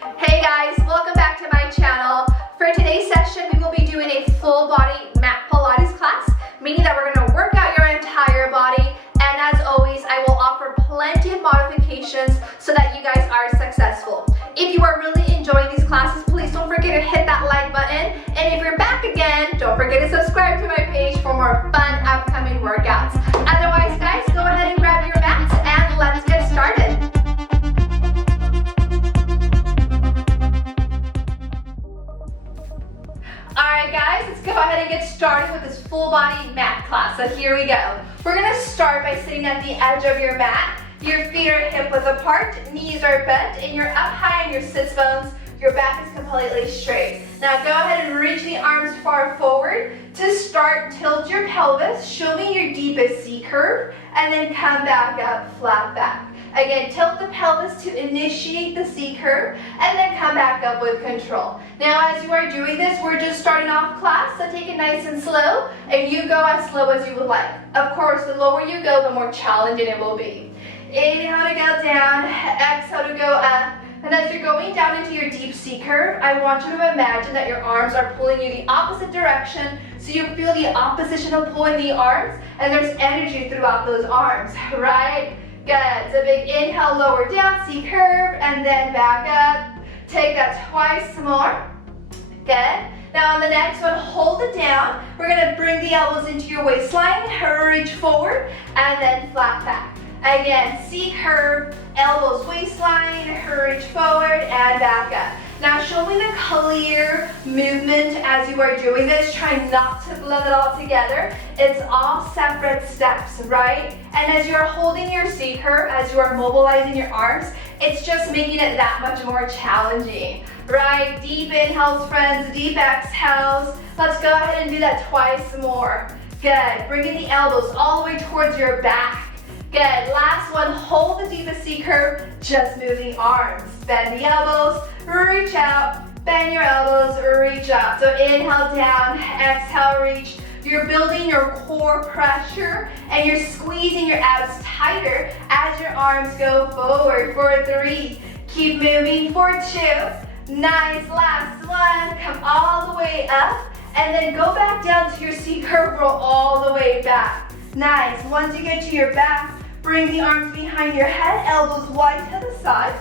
Hey guys, welcome back to my channel. For today's session, we will be doing a full body mat Pilates class, meaning that we're going to work out your entire body. And as always, I will offer plenty of modifications so that you guys are successful. If you are really enjoying these classes, please don't forget to hit that like button. And if you're back again, don't forget to subscribe to my page for more fun upcoming workouts. Otherwise, guys, go ahead and grab your mats and let's get started. Alright guys, let's go ahead and get started with this full body mat class. So here we go. We're going to start by sitting at the edge of your mat. Your feet are hip width apart, knees are bent, and you're up high on your sits bones. Your back is completely straight. Now go ahead and reach the arms far forward. To start, tilt your pelvis, show me your deepest C curve, and then come back up, flat back. Again, tilt the pelvis to initiate the C curve, and then come back up with control. Now as you are doing this, we're just starting off class, so take it nice and slow, and you go as slow as you would like. Of course, the lower you go, the more challenging it will be. Inhale to go down, exhale to go up. And as you're going down into your deep C curve, I want you to imagine that your arms are pulling you the opposite direction, so you feel the opposition of pulling the arms, and there's energy throughout those arms, right? Good. So big inhale, lower down, C curve, and then back up. Take that twice more. Good. Now on the next one, hold it down. We're going to bring the elbows into your waistline, reach forward, and then flat back. Again, C curve, elbows waistline, reach forward, and back up. Now show me the clear movement as you are doing this. Try not to blend it all together. It's all separate steps, right? And as you're holding your C curve, as you are mobilizing your arms, it's just making it that much more challenging, right? Deep inhales, friends, deep exhales. Let's go ahead and do that twice more. Good. Bringing the elbows all the way towards your back. Good. Last one, hold the deepest C curve, just move the arms. Bend the elbows, reach out, bend your elbows, reach up. So inhale down, exhale, reach. You're building your core pressure and you're squeezing your abs tighter as your arms go forward for 3. Keep moving for 2. Nice, last one. Come all the way up and then go back down to your C curve, roll all the way back. Nice. Once you get to your back, bring the arms behind your head, elbows wide to the side.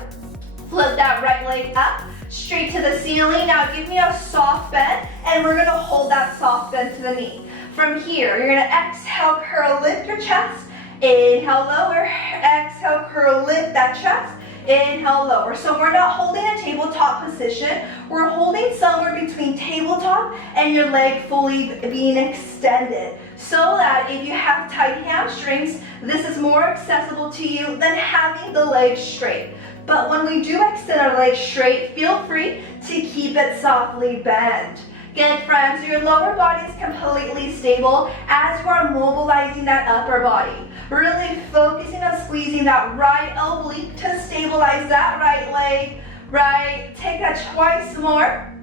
Flip that right leg up, straight to the ceiling. Now give me a soft bend, and we're gonna hold that soft bend to the knee. From here, you're gonna exhale, curl, lift your chest. Inhale, lower, exhale, curl, lift that chest. Inhale, lower. So we're not holding a tabletop position. We're holding somewhere between tabletop and your leg fully being extended, so that if you have tight hamstrings, this is more accessible to you than having the legs straight. But when we do extend our legs straight, feel free to keep it softly bent. Good, friends, your lower body is completely stable as you are mobilizing that upper body. Really focusing on squeezing that right oblique to stabilize that right leg. Right, take that twice more.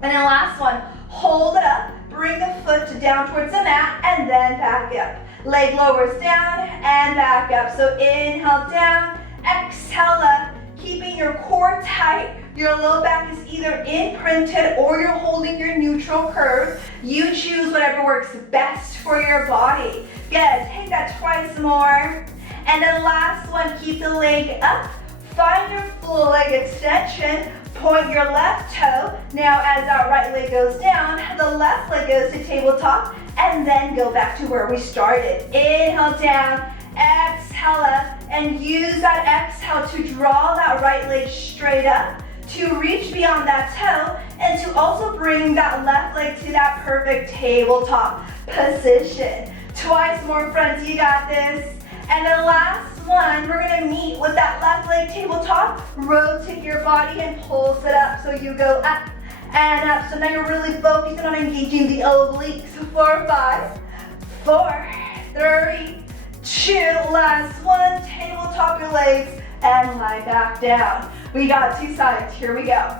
And then last one, hold it up, bring the foot down towards the mat, and then back up. Leg lowers down and back up. So inhale down, exhale up, keeping your core tight. Your low back is either imprinted or you're holding your neutral curve. You choose whatever works best for your body. Good, take that twice more. And then last one, keep the leg up. Find your full leg extension. Point your left toe. Now as that right leg goes down, the left leg goes to tabletop, and then go back to where we started. Inhale down, exhale up, and use that exhale to draw that right leg straight up, to reach beyond that toe, and to also bring that left leg to that perfect tabletop position. Twice more, friends, you got this. And then last one, we're gonna meet with that left leg tabletop, rotate your body and pulse it up so you go up and up. So now you're really focusing on engaging the obliques. 4, 5, 4, 3, 2, last one, tabletop your legs and lie back down. We got 2 sides, here we go.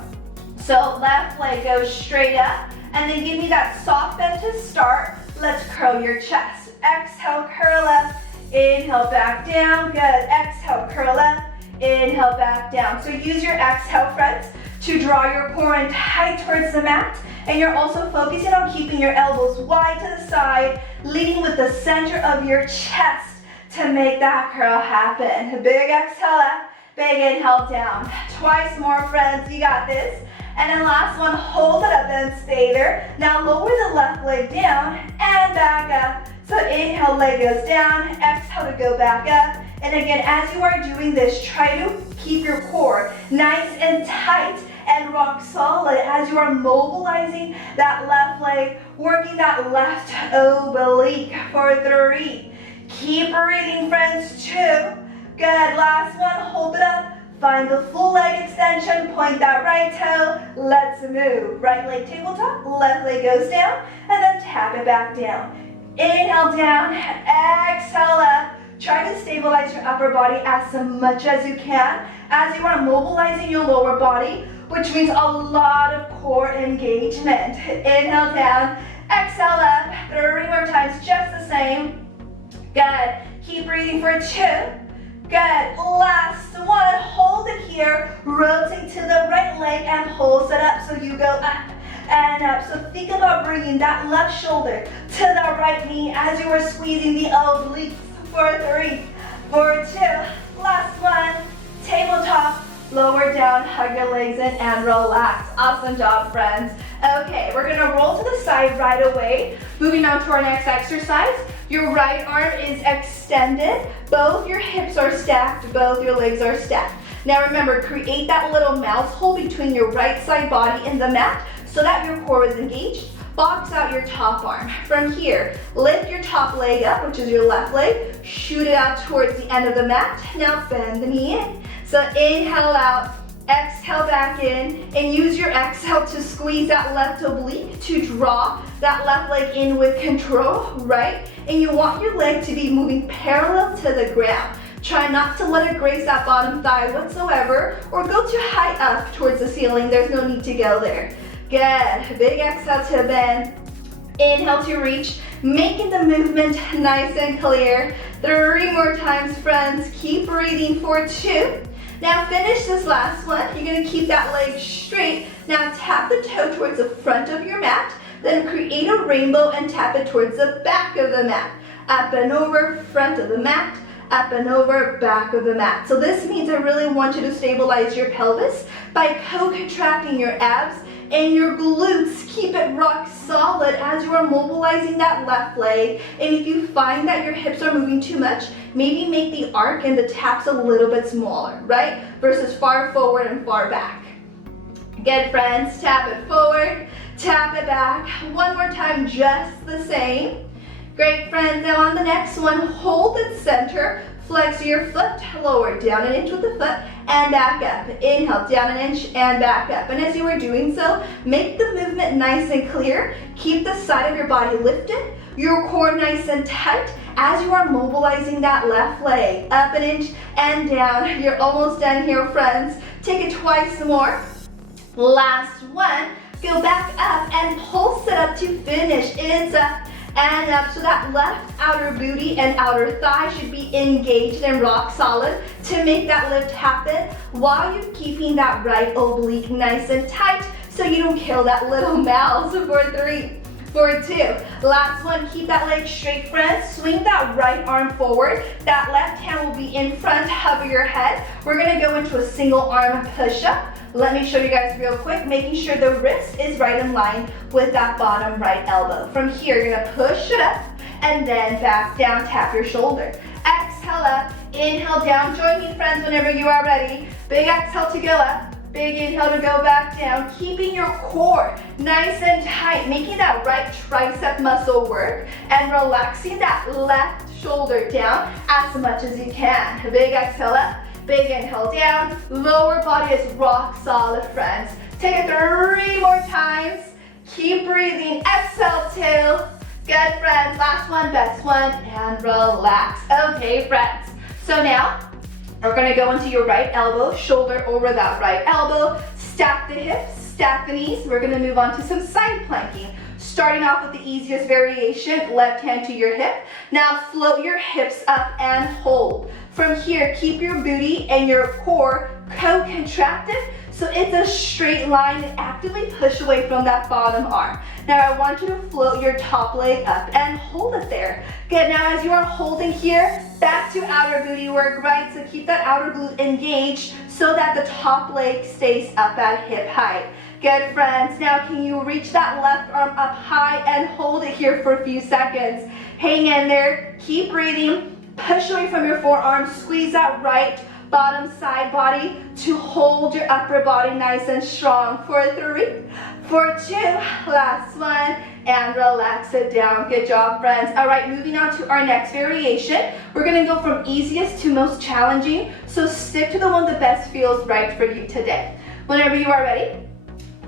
So left leg goes straight up, and then give me that soft bend to start. Let's curl your chest. Exhale, curl up. Inhale, back down. Good. Exhale, curl up. Inhale, back down. So use your exhale, friends, to to draw your core in tight towards the mat. And you're also focusing on keeping your elbows wide to the side, leading with the center of your chest to make that curl happen. Big exhale up, big inhale down. Twice more, friends, you got this. And then last one, hold it up and stay there. Now lower the left leg down and back up. So inhale, leg goes down, exhale to go back up. And again, as you are doing this, try to keep your core nice and tight and rock solid as you are mobilizing that left leg, working that left oblique for 3. Keep breathing, friends, 2. Good, last one, hold it up. Find the full leg extension, point that right toe, let's move. Right leg tabletop, left leg goes down, and then tap it back down. Inhale down, exhale up. Try to stabilize your upper body as much as you can as you are mobilizing your lower body, which means a lot of core engagement. Inhale down, exhale up, 3 more times, just the same. Good, keep breathing for 2. Good, last one, hold it here, rotate to the right leg and pulse it up so you go up and up. So think about bringing that left shoulder to the right knee as you are squeezing the obliques for 3, for 2, last one, tabletop, lower down, hug your legs in and relax. Awesome job, friends. Okay, we're gonna roll to the side right away. Moving on to our next exercise. Your right arm is extended, both your hips are stacked, both your legs are stacked. Now remember, create that little mouse hole between your right side body and the mat so that your core is engaged. Box out your top arm. From here, lift your top leg up, which is your left leg, shoot it out towards the end of the mat. Now bend the knee in. So inhale out, exhale back in, and use your exhale to squeeze that left oblique to draw that left leg in with control, right? And you want your leg to be moving parallel to the ground. Try not to let it graze that bottom thigh whatsoever or go too high up towards the ceiling. There's no need to go there. Good, big exhale to bend. Inhale to reach, making the movement nice and clear. 3 more times, friends. Keep breathing for 2. Now finish this last one. You're gonna keep that leg straight. Now tap the toe towards the front of your mat, then create a rainbow and tap it towards the back of the mat. Up and over, front of the mat, up and over, back of the mat. So this means I really want you to stabilize your pelvis by co-contracting your abs and your glutes. Keep it rock solid as you are mobilizing that left leg. And if you find that your hips are moving too much, maybe make the arc and the taps a little bit smaller, right? Versus far forward and far back. Good, friends, tap it forward, tap it back. One more time, just the same. Great, friends, now on the next one, hold it center. Flex your foot, lower down an inch with the foot, and back up. Inhale, down an inch, and back up. And as you are doing so, make the movement nice and clear. Keep the side of your body lifted, your core nice and tight as you are mobilizing that left leg. Up an inch and down. You're almost done here, friends. Take it twice more. Last one. Go back up and pulse it up to finish. It's up and up. So that left outer booty and outer thigh should be engaged and rock solid to make that lift happen while you're keeping that right oblique nice and tight so you don't kill that little mouse. For 3, for 2. Last one, keep that leg straight, friends. Swing that right arm forward. That left hand will be in front of your head. We're gonna go into a single arm push-up. Let me show you guys real quick, making sure the wrist is right in line with that bottom right elbow. From here, you're gonna push it up and then back down, tap your shoulder. Exhale up, inhale down. Join me, friends, whenever you are ready. Big exhale to go up, big inhale to go back down, keeping your core nice and tight, making that right tricep muscle work and relaxing that left shoulder down as much as you can. Big exhale up. Big inhale down, lower body is rock solid, friends. Take it 3 more times. Keep breathing, exhale 2. Good, friends, last one, best one, and relax. Okay, friends, so now we're gonna go into your right elbow, shoulder over that right elbow, stack the hips, stack the knees. We're gonna move on to some side planking. Starting off with the easiest variation, left hand to your hip. Now float your hips up and hold. From here, keep your booty and your core co-contracted So it's a straight line and actively push away from that bottom arm. Now I want you to float your top leg up and hold it there. Good, now as you are holding here, back to outer booty work, right? So keep that outer glute engaged so that the top leg stays up at hip height. Good, friends. Now can you reach that left arm up high and hold it here for a few seconds. Hang in there, keep breathing, push away from your forearms, squeeze that right bottom side body to hold your upper body nice and strong. For 3, for 2, last one, and relax it down. Good job, friends. All right, moving on to our next variation. We're gonna go from easiest to most challenging, so stick to the one that best feels right for you today. Whenever you are ready,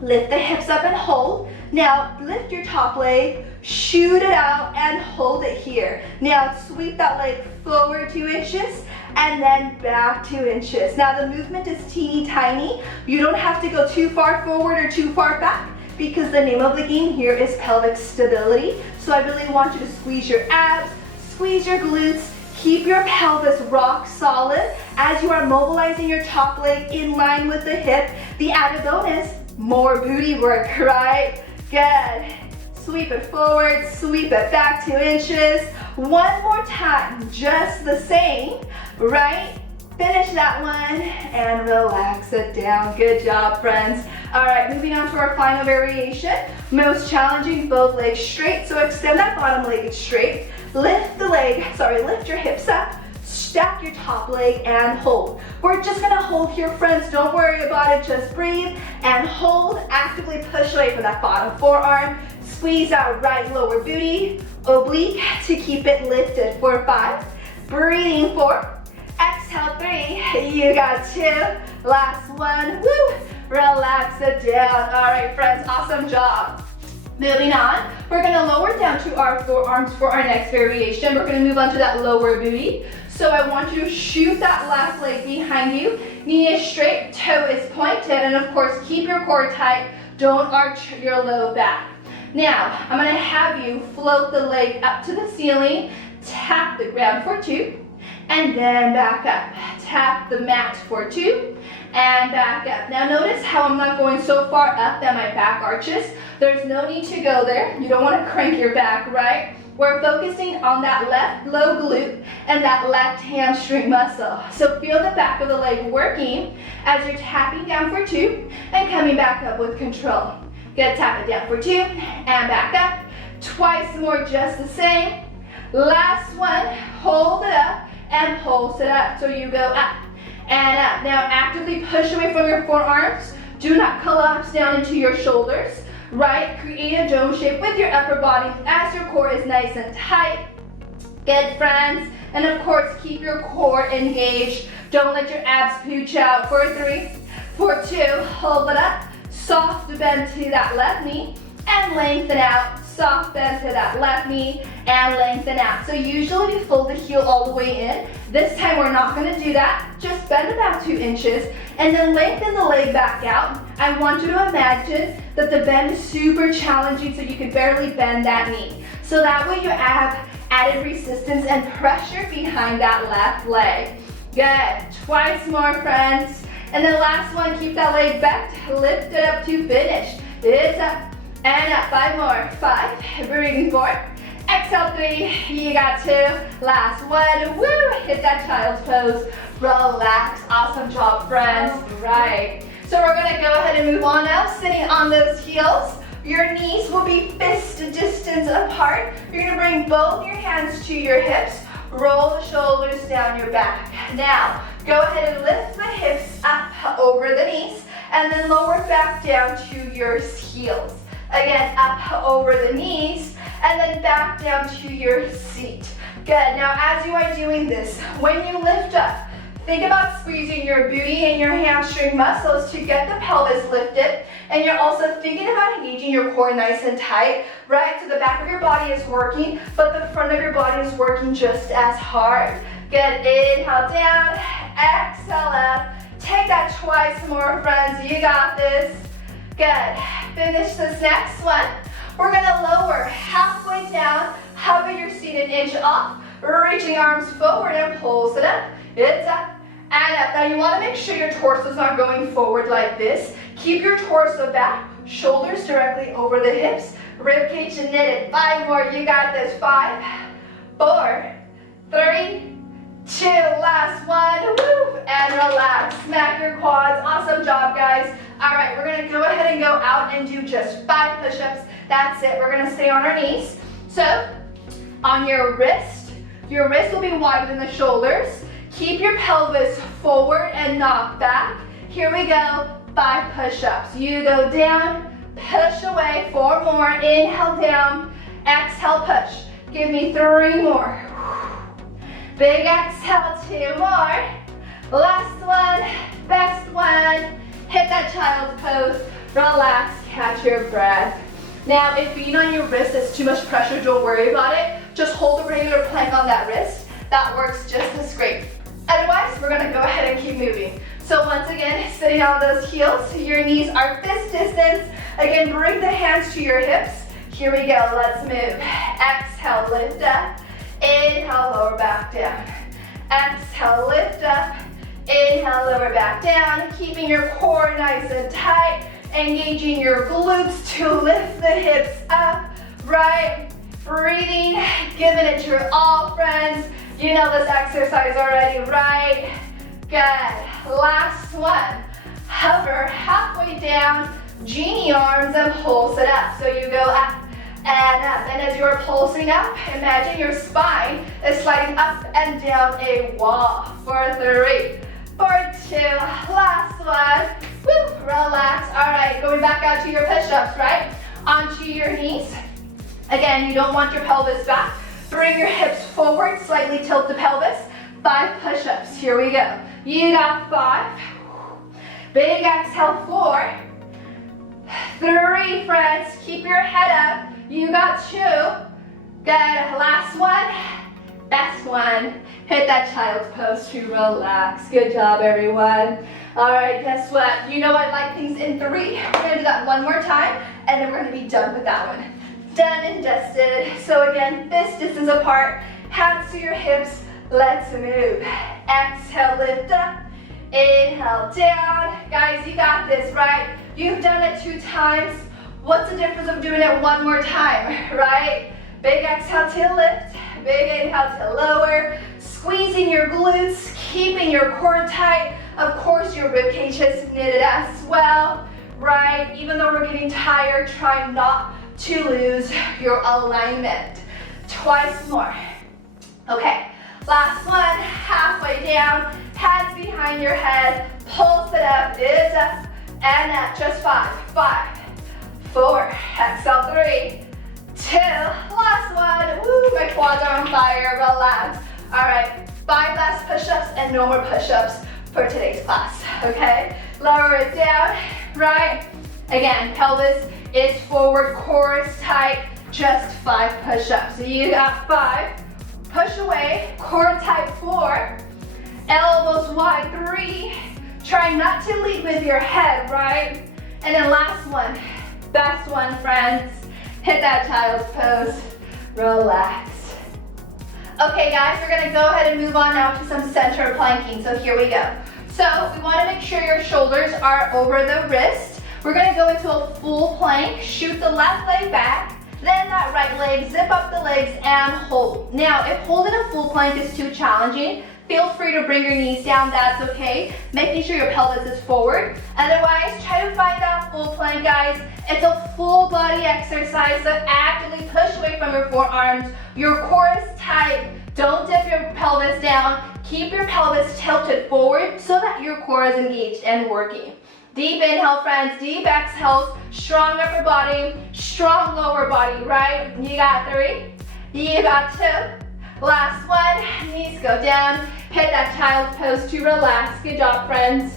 lift the hips up and hold. Now lift your top leg, shoot it out and hold it here. Now sweep that leg forward 2 inches and then back 2 inches. Now the movement is teeny tiny. You don't have to go too far forward or too far back because the name of the game here is pelvic stability. So I really want you to squeeze your abs, squeeze your glutes, keep your pelvis rock solid as you are mobilizing your top leg in line with the hip. The added bonus, more booty work, right? Good. Sweep it forward, sweep it back 2 inches. One more time, just the same, right? Finish that one and relax it down. Good job, friends. All right, moving on to our final variation. Most challenging, both legs straight. So extend that bottom leg straight. Lift your hips up. Stack your top leg and hold. We're just gonna hold here, friends. Don't worry about it, just breathe and hold. Actively push away from that bottom forearm. Squeeze out right lower booty, oblique to keep it lifted. For 5, breathing 4, exhale 3, you got 2, last one, woo, relax it down. All right, friends, awesome job. Moving on, we're gonna lower down to our forearms for our next variation. We're gonna move on to that lower booty. So I want you to shoot that left leg behind you. Knee is straight, toe is pointed, and of course, keep your core tight. Don't arch your low back. Now, I'm gonna have you float the leg up to the ceiling, tap the ground for 2, and then back up. Tap the mat for 2, and back up. Now notice how I'm not going so far up that my back arches. There's no need to go there. You don't wanna crank your back, right? We're focusing on that left low glute and that left hamstring muscle. So feel the back of the leg working as you're tapping down for 2 and coming back up with control. Good, tap it down for 2 and back up. Twice more, just the same. Last one, hold it up and pulse it up. So you go up and up. Now actively push away from your forearms. Do not collapse down into your shoulders, right? Create a dome shape with your upper body as your core is nice and tight. Good, friends. And of course, keep your core engaged. Don't let your abs pooch out. For 3, for 2, hold it up. Soft bend to that left knee and lengthen out. Soft bend to that left knee and lengthen out. So usually we fold the heel all the way in. This time we're not gonna do that. Just bend about 2 inches and then lengthen the leg back out. I want you to imagine that the bend is super challenging so you can barely bend that knee. So that way you have added resistance and pressure behind that left leg. Good, twice more, friends. And then last one, keep that leg bent, lift it up to finish. It's up and up, 5 more, 5, breathing 4, exhale 3, you got 2, last one, woo, hit that child's pose, relax, awesome job, friends, right. So we're gonna go ahead and move on now, sitting on those heels. Your knees will be fist distance apart. You're gonna bring both your hands to your hips, roll the shoulders down your back. Now, go ahead and lift the hips up over the knees and then lower back down to your heels. Again, up over the knees and then back down to your seat. Good, now as you are doing this, when you lift up, think about squeezing your booty and your hamstring muscles to get the pelvis lifted. And you're also thinking about engaging your core nice and tight, right? So the back of your body is working, but the front of your body is working just as hard. Good, inhale down, exhale up. Take that twice more, friends, you got this. Good, finish this next one. We're gonna lower halfway down, hover your seat an inch off, reaching arms forward and pulse it up. It's up and up. Now you want to make sure your torso is not going forward like this. Keep your torso back, shoulders directly over the hips, rib cage knitted. 5 more, you got this. 5, 4, 3, 2, last one, woo, and relax. Smack your quads. Awesome job, guys. All right, we're gonna go ahead and go out and do just 5 push-ups. That's it. We're gonna stay on our knees. So, on your wrist will be wider than the shoulders. Keep your pelvis forward and not back. Here we go, 5 push-ups. You go down, push away, 4 more. Inhale down, exhale, push. Give me 3 more. Big exhale, 2 more. Last one, best one. Hit that child's pose, relax, catch your breath. Now, if being on your wrist is too much pressure, don't worry about it. Just hold a regular plank on that wrist. That works just as great. Otherwise, we're gonna go ahead and keep moving. So once again, sitting on those heels, your knees are fist distance. Again, bring the hands to your hips. Here we go, let's move. Exhale, lift up. Inhale, lower back down. Exhale, lift up. Inhale, lower back down. Keeping your core nice and tight. Engaging your glutes to lift the hips up, right? Breathing, giving it your all, friends. You know this exercise already, right? Good. Last one. Hover halfway down, genie arms and pulse it up. So you go up and up. And as you're pulsing up, imagine your spine is sliding up and down a wall. For 3, for 2, last one. Woo, relax. All right, going back out to your push-ups, right? Onto your knees. Again, you don't want your pelvis back. Bring your hips forward, slightly tilt the pelvis. 5 push-ups, here we go. You got 5. Big exhale, 4. 3, friends, keep your head up. You got 2. Good, last one. Best one. Hit that child's pose to relax. Good job, everyone. All right, guess what? You know I like things in 3. We're gonna do that one more time, and then we're gonna be done with that one. Done and dusted. So again, fist distance apart, hands to your hips. Let's move. Exhale, lift up. Inhale, down. Guys, you got this, right? You've done it 2 times. What's the difference of doing it one more time, right? Big exhale to lift. Big inhale to lower. Squeezing your glutes, keeping your core tight. Of course, your rib cage is knitted as well, right? Even though we're getting tired, try not to lose your alignment. Twice more. Okay, last one, halfway down, hands behind your head, pulse it up, it's up, and up, just 5, 5, 4, exhale, 3, 2, last one, woo, my quads are on fire, relax. All right, 5 last push-ups and no more push-ups for today's class, okay? Lower it down, right? Again, pelvis is forward, core is tight, just 5 push-ups. So you got 5, push away, core tight, 4, elbows wide, 3, try not to lead with your head, right? And then last one, best one, friends, hit that child's pose, relax. Okay guys, we're gonna go ahead and move on now to some center planking, so here we go. So we wanna make sure your shoulders are over the wrist. We're gonna go into a full plank, shoot the left leg back, then that right leg, zip up the legs and hold. Now, if holding a full plank is too challenging, feel free to bring your knees down, that's okay. Making sure your pelvis is forward. Otherwise, try to find that full plank, guys. It's a full body exercise, so actively push away from your forearms. Your core is tight. Don't dip your pelvis down. Keep your pelvis tilted forward so that your core is engaged and working. Deep inhale, friends, deep exhales, strong upper body, strong lower body, right? You got 3, you got 2. Last one, knees go down, hit that child's pose to relax. Good job, friends.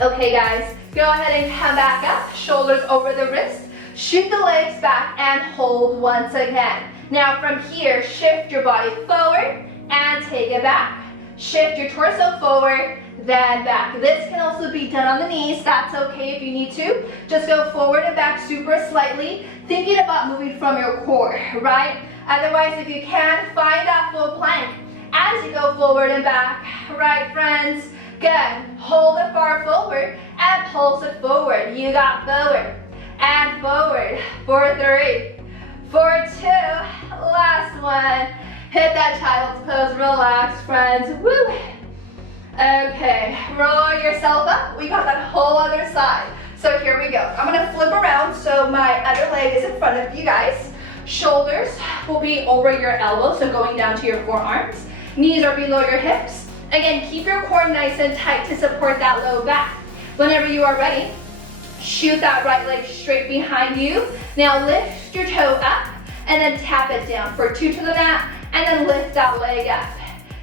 Okay, guys, go ahead and come back up, shoulders over the wrist, shoot the legs back and hold once again. Now from here, shift your body forward and take it back. Shift your torso forward, then back. This can also be done on the knees. That's okay if you need to. Just go forward and back super slightly, thinking about moving from your core, right? Otherwise, if you can, find that full plank as you go forward and back. Right, friends? Good. Hold it far forward and pulse it forward. You got forward and forward for 3, for 2, last one. Hit that child's pose, relax, friends. Woo. Okay, roll yourself up. We got that whole other side. So here we go. I'm gonna flip around so my other leg is in front of you guys. Shoulders will be over your elbows, so going down to your forearms. Knees are below your hips. Again, keep your core nice and tight to support that low back. Whenever you are ready, shoot that right leg straight behind you. Now lift your toe up and then tap it down for 2 to the mat, and then lift that leg up.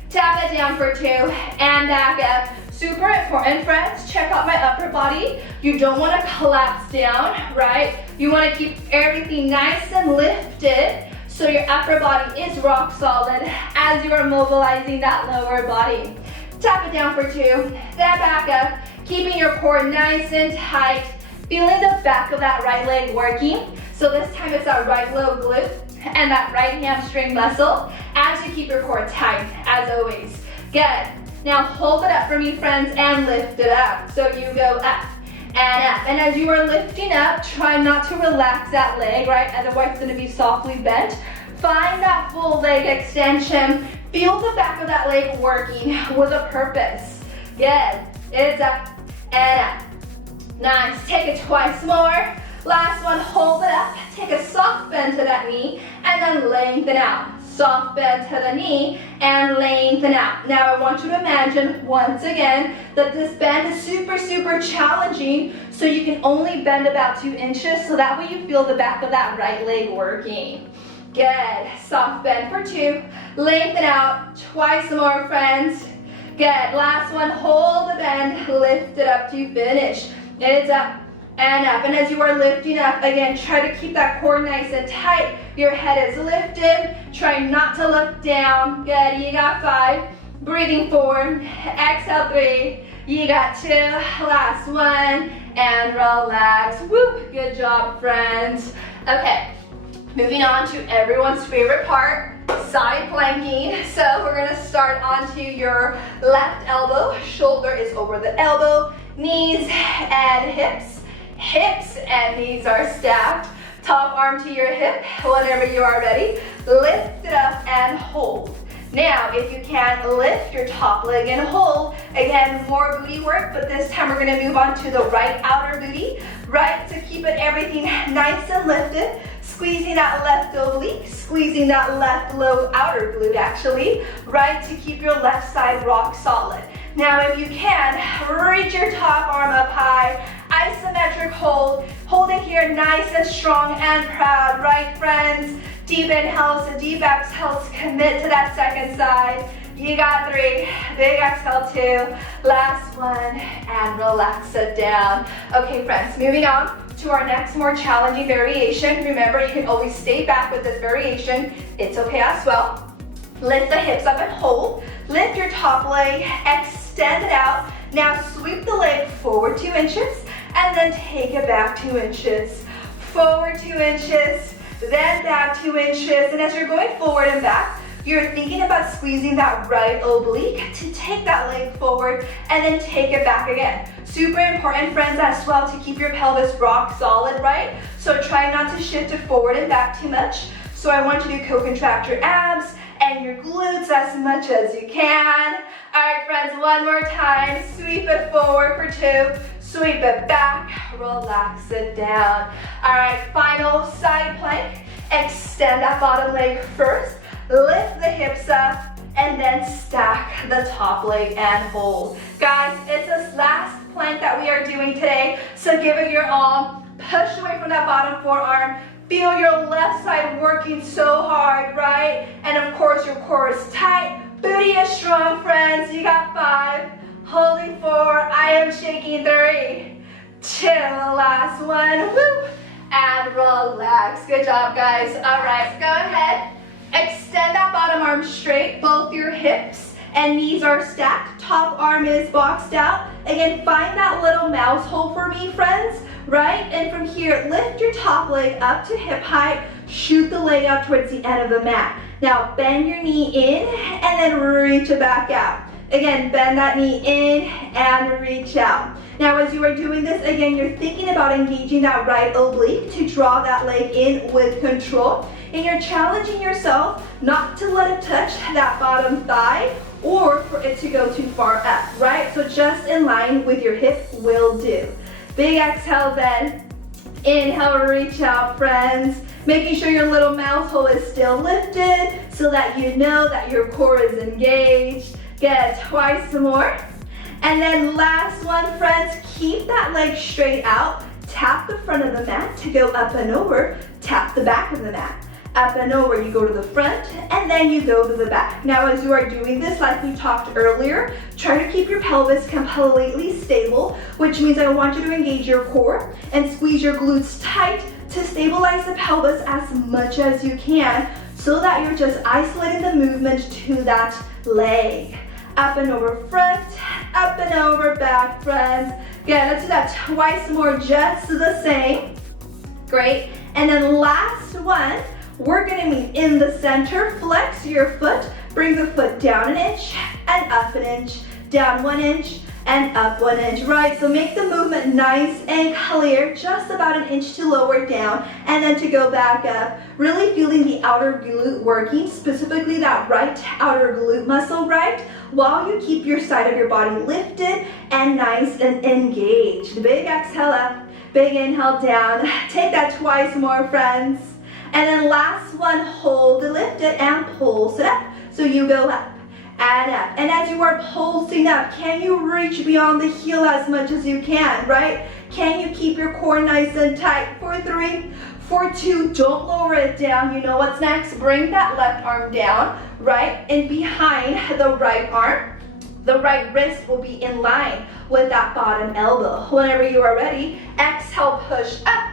Tap it down for 2 and back up. Super important, friends. Check out my upper body. You don't want to collapse down, right? You want to keep everything nice and lifted so your upper body is rock solid as you are mobilizing that lower body. Tap it down for 2, then back up, keeping your core nice and tight, feeling the back of that right leg working. So this time it's that right low glute and that right hamstring muscle as you keep your core tight, as always. Good. Now hold it up for me, friends, and lift it up. So you go up and up. And as you are lifting up, try not to relax that leg, right? Otherwise it's gonna be softly bent. Find that full leg extension. Feel the back of that leg working with a purpose. Good. It's up and up. Nice. Take it twice more. Last one, hold it up. Take a soft bend to that knee and then lengthen out. Soft bend to the knee and lengthen out. Now I want you to imagine once again that this bend is super, super challenging, so you can only bend about 2 inches, so that way you feel the back of that right leg working. Good. Soft bend for 2. Lengthen out. Twice more, friends. Good. Last one, hold the bend, lift it up to finish. It's up and up. And as you are lifting up, again, try to keep that core nice and tight. Your head is lifted. Try not to look down. Good. You got 5. Breathing 4. Exhale 3. You got 2. Last one. And relax. Woo. Good job, friends. Okay. Moving on to everyone's favorite part, side planking. So we're gonna start onto your left elbow. Shoulder is over the elbow. Knees and hips. Hips and knees are stacked. Top arm to your hip. Whenever you are ready, lift it up and hold. Now, if you can, lift your top leg and hold. Again, more booty work, but this time we're gonna move on to the right outer booty. Right, to keep it everything nice and lifted. Squeezing that left oblique, squeezing that left low outer glute actually. Right, to keep your left side rock solid. Now, if you can, reach your top arm up high. Isometric hold. Hold it here nice and strong and proud. Right, friends? Deep inhales and deep exhales. Commit to that second side. You got 3. Big exhale 2. Last one. And relax it down. Okay, friends, moving on to our next more challenging variation. Remember, you can always stay back with this variation. It's okay as well. Lift the hips up and hold. Lift your top leg. Extend it out. Now sweep the leg forward 2 inches and then take it back 2 inches. Forward 2 inches, then back 2 inches. And as you're going forward and back, you're thinking about squeezing that right oblique to take that leg forward and then take it back again. Super important, friends, as well, to keep your pelvis rock solid, right? So try not to shift it forward and back too much. So I want you to co-contract your abs and your glutes as much as you can. All right, friends, one more time. Sweep it forward for 2. Sweep it back, relax it down. All right, final side plank. Extend that bottom leg first. Lift the hips up and then stack the top leg and hold. Guys, it's this last plank that we are doing today, so give it your all. Push away from that bottom forearm. Feel your left side working so hard, right? And of course, your core is tight. Booty is strong, friends. You got 5. Holding 4. I am shaking 3. 2. Last one. Woo. And relax. Good job, guys. All right, go ahead. Extend that bottom arm straight. Both your hips and knees are stacked. Top arm is boxed out. Again, find that little mouse hole for me, friends. Right? And from here, lift your top leg up to hip height. shoot the leg out towards the end of the mat. Now bend your knee in and then reach it back out. Again, bend that knee in and reach out. Now as you are doing this, again, you're thinking about engaging that right oblique to draw that leg in with control. And you're challenging yourself not to let it touch that bottom thigh or for it to go too far up, right? So just in line with your hip will do. Big exhale then. Inhale, reach out, friends. Making sure your little mouse hole is still lifted so that you know that your core is engaged. Good, twice more. And then last one, friends, keep that leg straight out. Tap the front of the mat to go up and over. Tap the back of the mat. Up and over, you go to the front, and then you go to the back. Now, as you are doing this, like we talked earlier, try to keep your pelvis completely stable, which means I want you to engage your core and squeeze your glutes tight to stabilize the pelvis as much as you can so that you're just isolating the movement to that leg. Up and over front, up and over back, friends. Good, let's do that twice more, just the same. Great, and then last one, we're gonna meet in the center, flex your foot, bring the foot down an inch and up an inch, down 1 inch and up 1 inch, right? So make the movement nice and clear, just about an inch to lower down and then to go back up. Really feeling the outer glute working, specifically that right outer glute muscle, right? While you keep your side of your body lifted and nice and engaged. Big exhale up, big inhale down. Take that twice more, friends. And then last one, hold it lifted and pulse it up. So you go up and up. And as you are pulsing up, can you reach beyond the heel as much as you can, right? Can you keep your core nice and tight? For 3, for 2, don't lower it down. You know what's next? Bring that left arm down, right? And behind the right arm, the right wrist will be in line with that bottom elbow. Whenever you are ready, exhale, push up.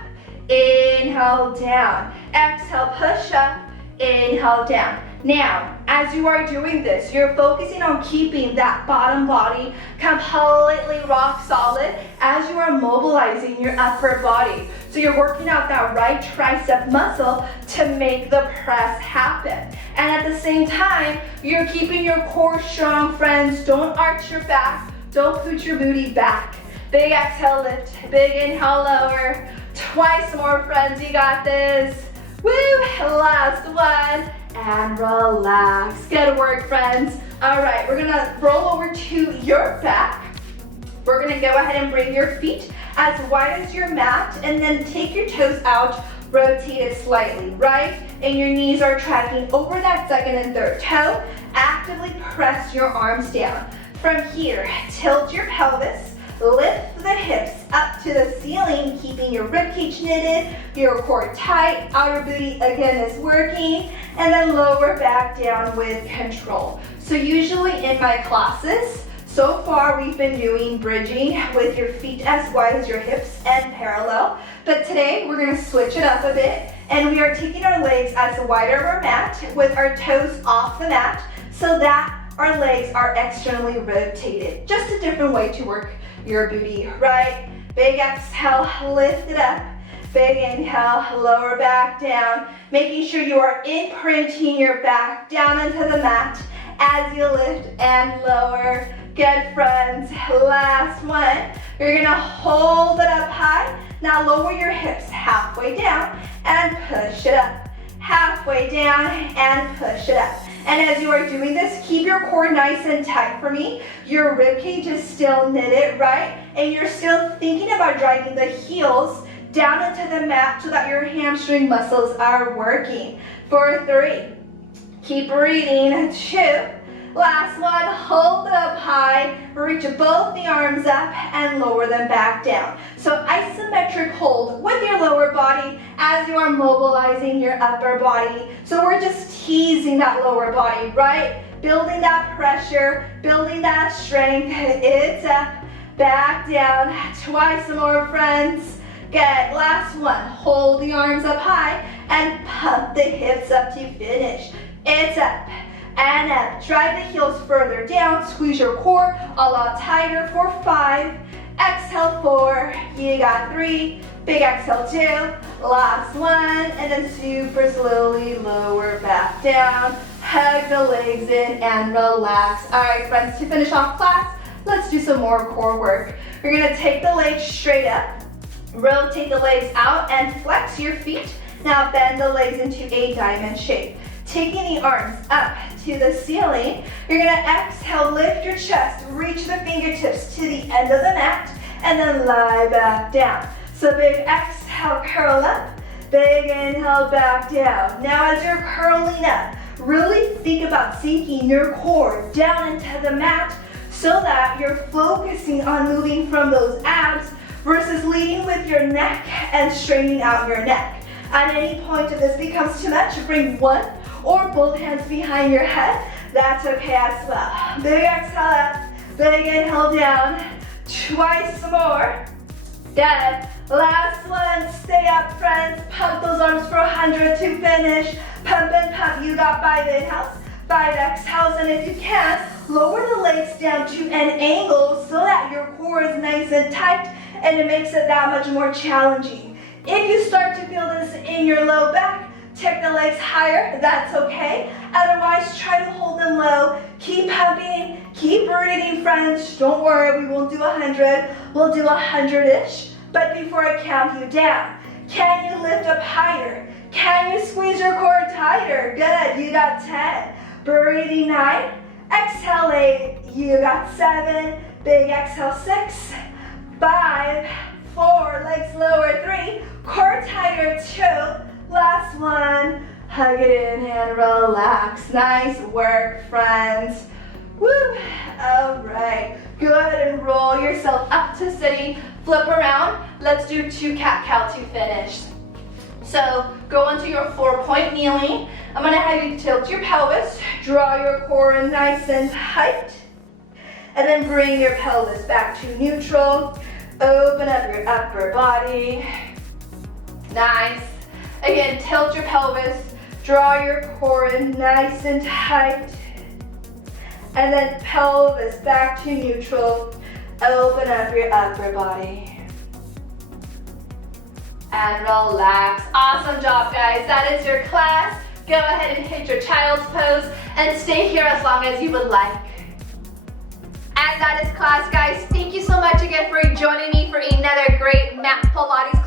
Inhale, down. Exhale, push up. Inhale, down. Now, as you are doing this, you're focusing on keeping that bottom body completely rock solid as you are mobilizing your upper body. So you're working out that right tricep muscle to make the press happen. And at the same time, you're keeping your core strong, friends. Don't arch your back. Don't put your booty back. Big exhale, lift. Big inhale, lower. Twice more, friends. You got this. Woo! Last one. And relax. Good work, friends. All right, we're gonna roll over to your back. We're gonna go ahead and bring your feet as wide as your mat and then take your toes out, rotate it slightly, right? And your knees are tracking over that second and third toe. Actively press your arms down. From here, tilt your pelvis, lift the hips up to the ceiling, keeping your ribcage knitted, your core tight, outer booty again is working, and then lower back down with control. So usually in my classes, so far we've been doing bridging with your feet as wide as your hips and parallel, but today we're gonna switch it up a bit, and we are taking our legs as wide as our mat with our toes off the mat so that our legs are externally rotated. Just a different way to work your booty, right? Big exhale, lift it up. Big inhale, lower back down. Making sure you are imprinting your back down into the mat as you lift and lower. Good, friends. Last one. You're gonna hold it up high. Now lower your hips halfway down and push it up. Halfway down and push it up. And as you are doing this, keep your core nice and tight for me. Your rib cage is still knitted, right? And you're still thinking about driving the heels down into the mat so that your hamstring muscles are working. For 3, keep breathing. 2, last one, hold it up high, reach both the arms up and lower them back down. So isometric hold with your lower body as you are mobilizing your upper body. So we're just teasing that lower body, right? Building that pressure, building that strength. It's up, back down, twice more, friends. Good, last one, hold the arms up high and pump the hips up to finish. It's up and up. Drive the heels further down, squeeze your core a lot tighter for 5. Exhale, 4, you got 3. Big exhale, 2. Last one, and then super slowly lower back down. Hug the legs in and relax. All right, friends, to finish off class, let's do some more core work. You're gonna take the legs straight up, rotate the legs out, and flex your feet. Now bend the legs into a diamond shape. Taking the arms up to the ceiling, you're gonna exhale, lift your chest, reach the fingertips to the end of the mat, and then lie back down. So big exhale, curl up, big inhale, back down. Now as you're curling up, really think about sinking your core down into the mat so that you're focusing on moving from those abs versus leading with your neck and straightening out your neck. At any point if this becomes too much, bring one or both hands behind your head. That's okay as well. Big exhale up, big inhale down. Twice more. Good. Last one. Stay up, friends. Pump those arms for 100 to finish. Pump and pump. You got 5 inhales, 5 exhales, and if you can, lower the legs down to an angle so that your core is nice and tight, and it makes it that much more challenging. If you start to feel this in your low back, take the legs higher, that's okay. Otherwise, try to hold them low. Keep pumping, keep breathing, friends. Don't worry, we won't do 100. We'll do 100-ish. But before I count you down, can you lift up higher? Can you squeeze your core tighter? Good, you got 10. Breathing 9. Exhale 8, you got 7. Big exhale 6, 5, 4, legs lower 3, core tighter 2. Last one, hug it in and relax. Nice work, friends. Woo, all right. Go ahead and roll yourself up to sitting, flip around. Let's do 2 cat-cow to finish. So go into your 4-point kneeling. I'm gonna have you tilt your pelvis, draw your core in nice and tight, and then bring your pelvis back to neutral. Open up your upper body. Nice. Again, tilt your pelvis, draw your core in nice and tight, and then pelvis back to neutral. Open up your upper body. And relax. Awesome job, guys. That is your class. Go ahead and hit your child's pose and stay here as long as you would like. And that is class, guys. Thank you so much again for joining me for another great mat Pilates